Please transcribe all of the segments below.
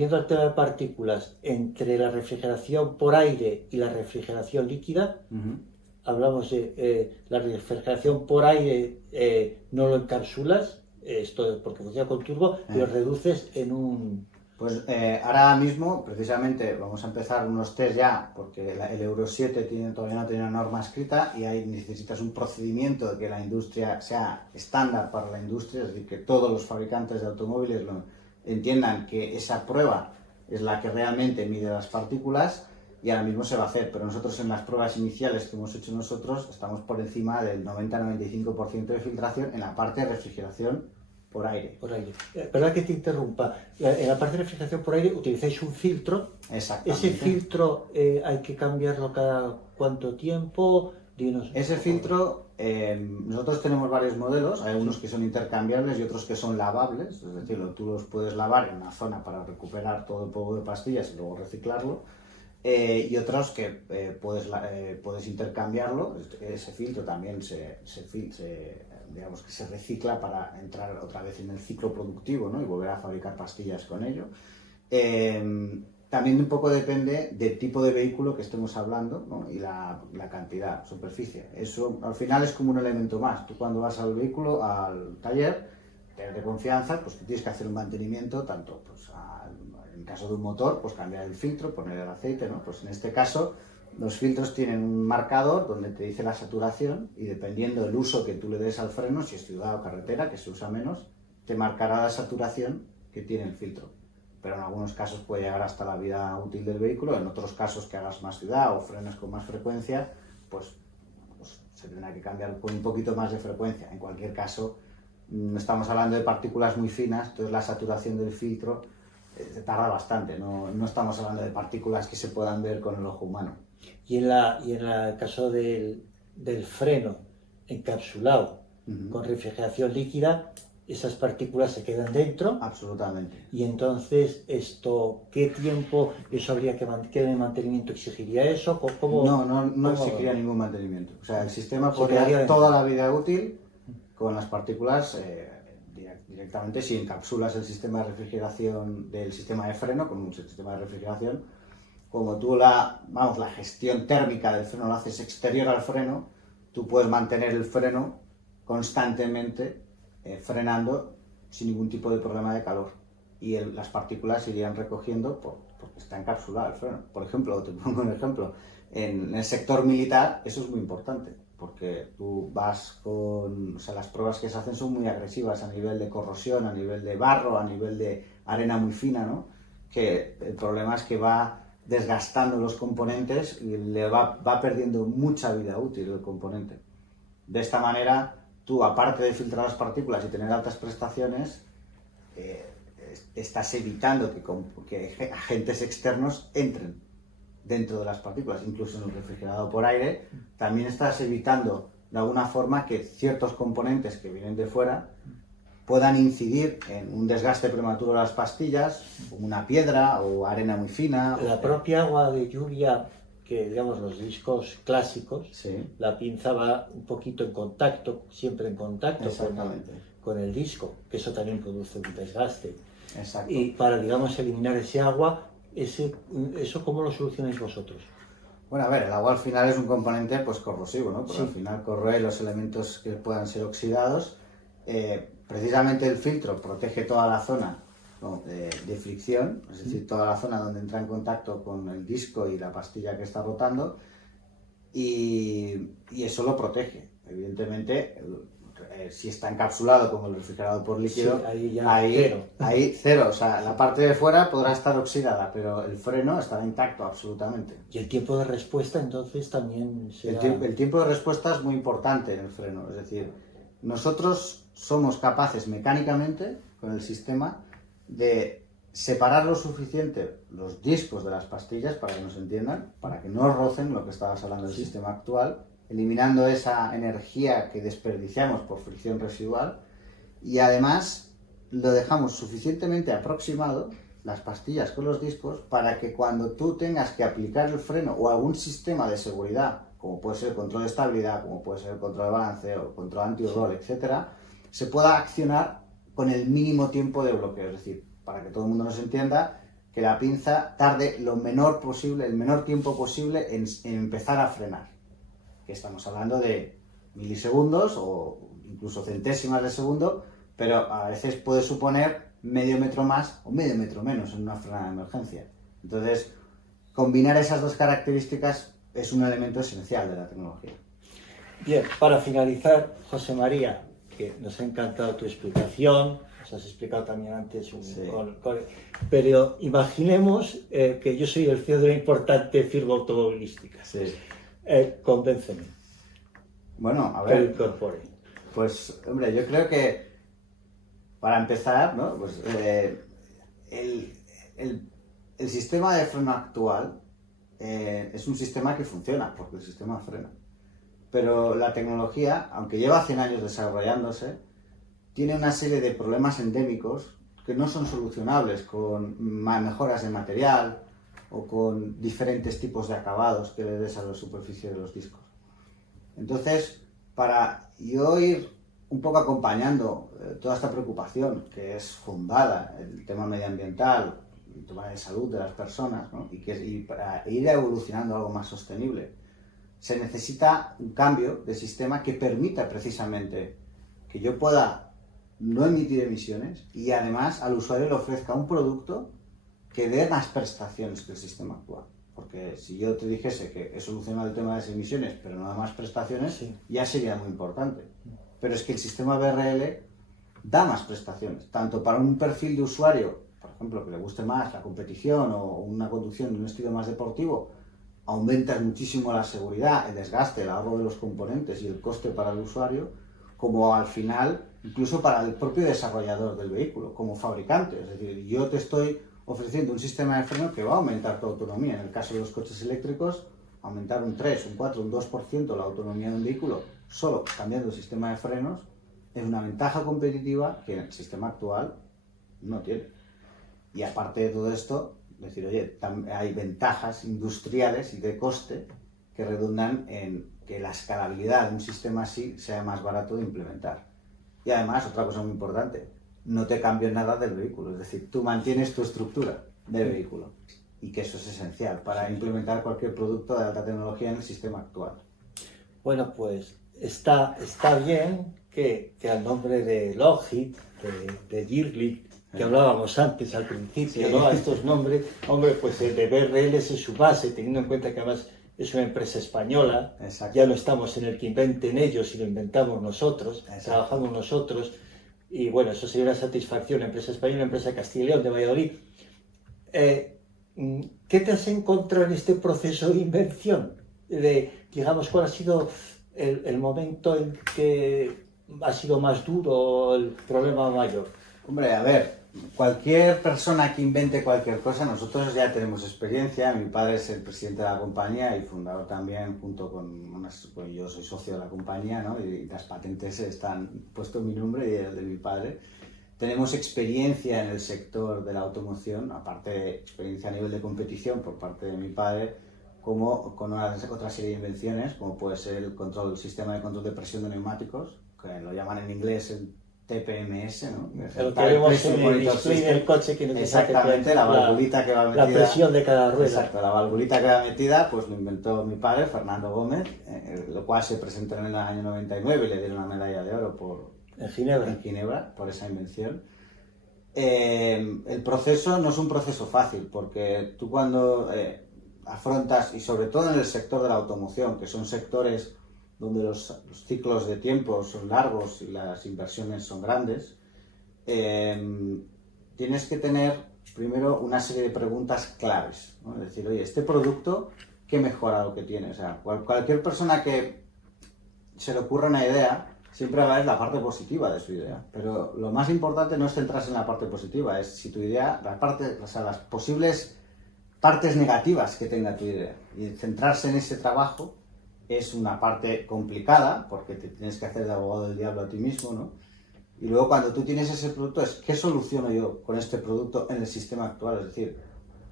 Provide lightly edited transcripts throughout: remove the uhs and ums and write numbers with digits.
volviendo al tema de partículas, entre la refrigeración por aire y la refrigeración líquida, hablamos de la refrigeración por aire, no lo encapsulas, esto es porque funciona con turbo, y lo reduces en un... Pues ahora mismo, precisamente, vamos a empezar unos test ya, porque el Euro 7 todavía no tiene una norma escrita y ahí necesitas un procedimiento de que la industria sea estándar para la industria, es decir, que todos los fabricantes de automóviles entiendan que esa prueba es la que realmente mide las partículas y ahora mismo se va a hacer, pero nosotros en las pruebas iniciales que hemos hecho nosotros estamos por encima del 90-95% de filtración en la parte de refrigeración por aire. Por aire. Perdón que te interrumpa. En la parte de refrigeración por aire utilizáis un filtro. Exactamente. ¿Ese filtro hay que cambiarlo cada cuánto tiempo? Dinos. Ese filtro, nosotros tenemos varios modelos, hay unos que son intercambiables y otros que son lavables, es decir, tú los puedes lavar en una zona para recuperar todo el polvo de pastillas y luego reciclarlo, y otros que puedes intercambiarlo. Ese filtro también digamos que se recicla para entrar otra vez en el ciclo productivo, ¿no? Y volver a fabricar pastillas con ello. También un poco depende del tipo de vehículo que estemos hablando, ¿no? Y la cantidad, superficie. Eso al final es como un elemento más. Tú cuando vas al vehículo, al taller, de confianza, pues tú tienes que hacer un mantenimiento, tanto pues, en caso de un motor, pues cambiar el filtro, poner el aceite, ¿no? Pues en este caso los filtros tienen un marcador donde te dice la saturación y dependiendo del uso que tú le des al freno, si es ciudad o carretera, que se usa menos, te marcará la saturación que tiene el filtro. Pero en algunos casos puede llegar hasta la vida útil del vehículo, en otros casos que hagas más ciudad o frenes con más frecuencia, pues se tendrá que cambiar con un poquito más de frecuencia. En cualquier caso, estamos hablando de partículas muy finas, entonces la saturación del filtro tarda bastante, no estamos hablando de partículas que se puedan ver con el ojo humano. Y en el caso del freno encapsulado con refrigeración líquida, esas partículas se quedan dentro. Absolutamente. Y entonces, ¿qué tiempo eso habría qué mantenimiento exigiría eso? ¿Cómo, no exigiría ningún mantenimiento. O sea, el sistema podría toda la vida útil con las partículas directamente si encapsulas el sistema de refrigeración del sistema de freno con un sistema de refrigeración. Como tú la gestión térmica del freno la haces exterior al freno, tú puedes mantener el freno constantemente frenando sin ningún tipo de problema de calor y las partículas irían recogiendo porque está encapsulado el freno. Por ejemplo, te pongo un ejemplo, en el sector militar eso es muy importante porque tú vas las pruebas que se hacen son muy agresivas a nivel de corrosión, a nivel de barro, a nivel de arena muy fina, ¿no? Que el problema es que va desgastando los componentes y le va perdiendo mucha vida útil el componente. De esta manera, tú, aparte de filtrar las partículas y tener altas prestaciones, estás evitando que agentes externos entren dentro de las partículas, incluso en el refrigerado por aire. También estás evitando de alguna forma que ciertos componentes que vienen de fuera puedan incidir en un desgaste prematuro de las pastillas, como una piedra o arena muy fina. La propia agua de lluvia, que digamos los discos clásicos, sí. La pinza va un poquito en contacto, siempre en contacto con el disco, que eso también produce un desgaste. Exacto. Y para, digamos, eliminar ese agua, ¿eso cómo lo solucionáis vosotros? Bueno, a ver, el agua al final es un componente pues corrosivo, ¿no? Porque sí. Al final corroe los elementos que puedan ser oxidados. Precisamente el filtro protege toda la zona, ¿no? de fricción, es decir, toda la zona donde entra en contacto con el disco y la pastilla que está rotando, y eso lo protege. Evidentemente, si está encapsulado como el refrigerado por líquido, sí, ahí cero. O sea, la parte de fuera podrá estar oxidada, pero el freno estará intacto absolutamente. Y el tiempo de respuesta entonces también será... El tiempo de respuesta es muy importante en el freno, es decir, nosotros somos capaces mecánicamente, con el sistema, de separar lo suficiente los discos de las pastillas, para que nos entiendan, para que no rocen lo que estabas hablando del sistema actual, eliminando esa energía que desperdiciamos por fricción residual, y además lo dejamos suficientemente aproximado, las pastillas con los discos, para que cuando tú tengas que aplicar el freno o algún sistema de seguridad, como puede ser el control de estabilidad, como puede ser el control de balanceo, el control anti-roll, etcétera, se pueda accionar con el mínimo tiempo de bloqueo. Es decir, para que todo el mundo nos entienda, que la pinza tarde lo menor posible, el menor tiempo posible en empezar a frenar. Que estamos hablando de milisegundos o incluso centésimas de segundo, pero a veces puede suponer medio metro más o medio metro menos en una frenada de emergencia. Entonces, combinar esas dos características es un elemento esencial de la tecnología. Bien, para finalizar, José María, que nos ha encantado tu explicación, nos has explicado también antes, pero imaginemos que yo soy el CEO de una importante firma automovilística. Sí. Convénceme. Bueno, a ver. Que lo incorpore. Pues, hombre, yo creo que para empezar, ¿no? Pues, el sistema de freno actual es un sistema que funciona, porque el sistema frena. Pero la tecnología, aunque lleva 100 años desarrollándose, tiene una serie de problemas endémicos que no son solucionables con mejoras de material o con diferentes tipos de acabados que le des a la superficie de los discos. Entonces, para yo ir un poco acompañando toda esta preocupación que es fundada en el tema medioambiental, el tema de salud de las personas, ¿no? y para ir evolucionando algo más sostenible, se necesita un cambio de sistema que permita precisamente que yo pueda no emitir emisiones y además al usuario le ofrezca un producto que dé más prestaciones que el sistema actual. Porque si yo te dijese que he solucionado el tema de las emisiones pero no da más prestaciones, sí, ya sería muy importante. Pero es que el sistema BRL da más prestaciones, tanto para un perfil de usuario, por ejemplo, que le guste más la competición o una conducción de un estilo más deportivo, aumentas muchísimo la seguridad, el desgaste, el ahorro de los componentes y el coste para el usuario, como al final, incluso para el propio desarrollador del vehículo, como fabricante. Es decir, yo te estoy ofreciendo un sistema de freno que va a aumentar tu autonomía. En el caso de los coches eléctricos, aumentar un 3, un 4, un 2% la autonomía de un vehículo solo cambiando el sistema de frenos es una ventaja competitiva que el sistema actual no tiene. Y aparte de todo esto, decir, oye, hay ventajas industriales y de coste que redundan en que la escalabilidad de un sistema así sea más barato de implementar. Y además, otra cosa muy importante, no te cambia nada del vehículo, es decir, tú mantienes tu estructura de vehículo y que eso es esencial para implementar cualquier producto de alta tecnología en el sistema actual. Bueno, pues está bien que al nombre de Logic, de Girlik, que hablábamos antes al principio, sí, ¿no? A estos nombres, hombre, pues el de BRL es su base, teniendo en cuenta que además es una empresa española. Exacto. Ya no estamos en el que inventen ellos y lo inventamos nosotros. Exacto. Trabajamos nosotros, y bueno, eso sería una satisfacción, empresa española, empresa Castilla y León de Valladolid. ¿Qué te has encontrado en este proceso de invención? Digamos, ¿cuál ha sido el momento en que ha sido más duro, el problema mayor? Hombre, a ver, cualquier persona que invente cualquier cosa, nosotros ya tenemos experiencia. Mi padre es el presidente de la compañía y fundador también, junto con pues yo soy socio de la compañía, ¿no? Y las patentes están puesto mi nombre y el de mi padre. Tenemos experiencia en el sector de la automoción, aparte de experiencia a nivel de competición por parte de mi padre, como con otra serie de invenciones, como puede ser el sistema de control de presión de neumáticos, que lo llaman en inglés el TPMS, ¿no? Lo que vemos en el display del coche que nos exactamente, la valvulita que va metida. La presión de cada rueda. Exacto, la valvulita que va metida, pues lo inventó mi padre, Fernando Gómez, lo cual se presentó en el año 99 y le dieron una medalla de oro en Ginebra, por esa invención. El proceso no es un proceso fácil, porque tú cuando afrontas, y sobre todo en el sector de la automoción, que son sectores donde los ciclos de tiempo son largos y las inversiones son grandes, tienes que tener primero una serie de preguntas claves, ¿no? Es decir, oye, este producto, ¿qué mejora lo que tiene? O sea, cualquier persona que se le ocurra una idea, siempre va a ver la parte positiva de su idea, pero lo más importante no es centrarse en la parte positiva, es si tu idea, las posibles partes negativas que tenga tu idea, y centrarse en ese trabajo es una parte complicada, porque te tienes que hacer de abogado del diablo a ti mismo, ¿no? Y luego cuando tú tienes ese producto es, ¿qué soluciono yo con este producto en el sistema actual? Es decir,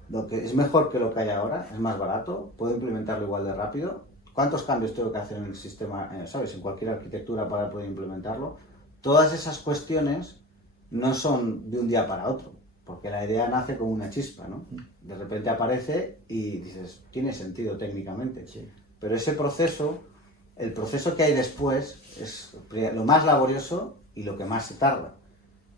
lo que es mejor que lo que hay ahora, es más barato, puedo implementarlo igual de rápido. ¿Cuántos cambios tengo que hacer en el sistema, sabes, en cualquier arquitectura para poder implementarlo? Todas esas cuestiones no son de un día para otro, porque la idea nace como una chispa, ¿no? De repente aparece y dices, tiene sentido técnicamente. Sí. Pero ese proceso, el proceso que hay después, es lo más laborioso y lo que más se tarda.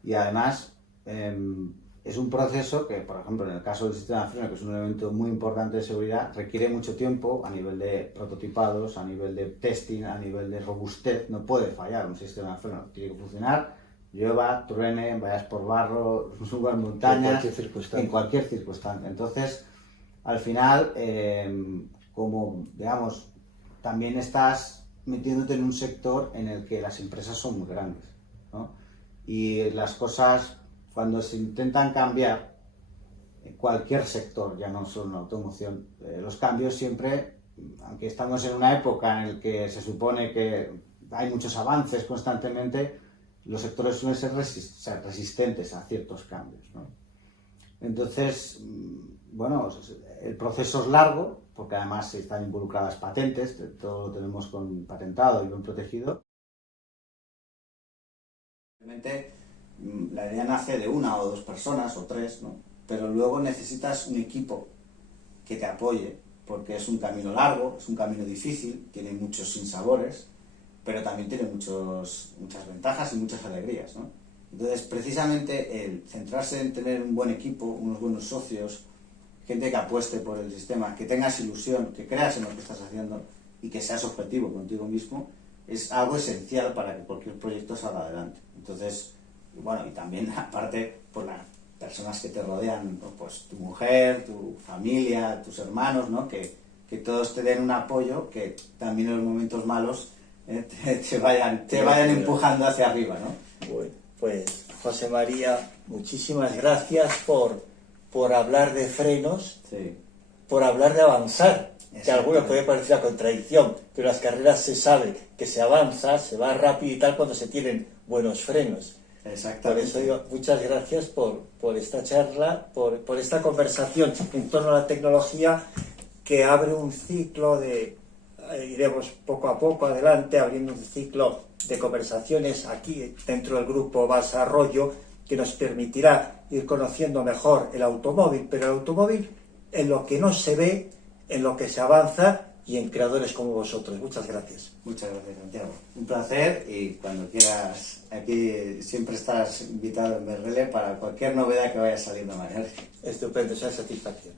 Y además, es un proceso que, por ejemplo, en el caso del sistema de freno, que es un elemento muy importante de seguridad, requiere mucho tiempo a nivel de prototipados, a nivel de testing, a nivel de robustez. No puede fallar un sistema de freno. Tiene que funcionar, llueva, truene, vayas por barro, subas montañas, en cualquier circunstancia. Entonces, al final, como, digamos, también estás metiéndote en un sector en el que las empresas son muy grandes, ¿no? Y las cosas, cuando se intentan cambiar, en cualquier sector, ya no solo en la automoción, los cambios siempre, aunque estamos en una época en la que se supone que hay muchos avances constantemente, los sectores suelen ser resistentes a ciertos cambios, ¿no? Entonces, bueno, el proceso es largo, porque además están involucradas patentes, todo lo tenemos patentado y bien protegido. Realmente la idea nace de una o dos personas o tres, ¿no? Pero luego necesitas un equipo que te apoye, porque es un camino largo, es un camino difícil, tiene muchos sinsabores, pero también tiene muchas ventajas y muchas alegrías, ¿no? Entonces, precisamente el centrarse en tener un buen equipo, unos buenos socios, gente que apueste por el sistema, que tengas ilusión, que creas en lo que estás haciendo y que seas objetivo contigo mismo, es algo esencial para que cualquier proyecto salga adelante. Entonces, bueno, y también aparte por las personas que te rodean, ¿no? Pues tu mujer, tu familia, tus hermanos, ¿no? Que todos te den un apoyo, que también en los momentos malos te vayan empujando hacia arriba, ¿no? Bueno, pues José María, muchísimas gracias por hablar de frenos, sí, por hablar de avanzar, que a algunos puede parecer una contradicción, pero en las carreras se sabe que se avanza, se va rápido y tal cuando se tienen buenos frenos. Exactamente. Por eso digo, muchas gracias por esta charla, por esta conversación en torno a la tecnología que abre un ciclo de... iremos poco a poco adelante abriendo un ciclo de conversaciones aquí dentro del grupo Basarrollo que nos permitirá ir conociendo mejor el automóvil, pero el automóvil en lo que no se ve, en lo que se avanza y en creadores como vosotros. Muchas gracias. Muchas gracias, Santiago. Un placer y cuando quieras, aquí siempre estás invitado en BRL para cualquier novedad que vaya saliendo mañana. Estupendo, es una satisfacción.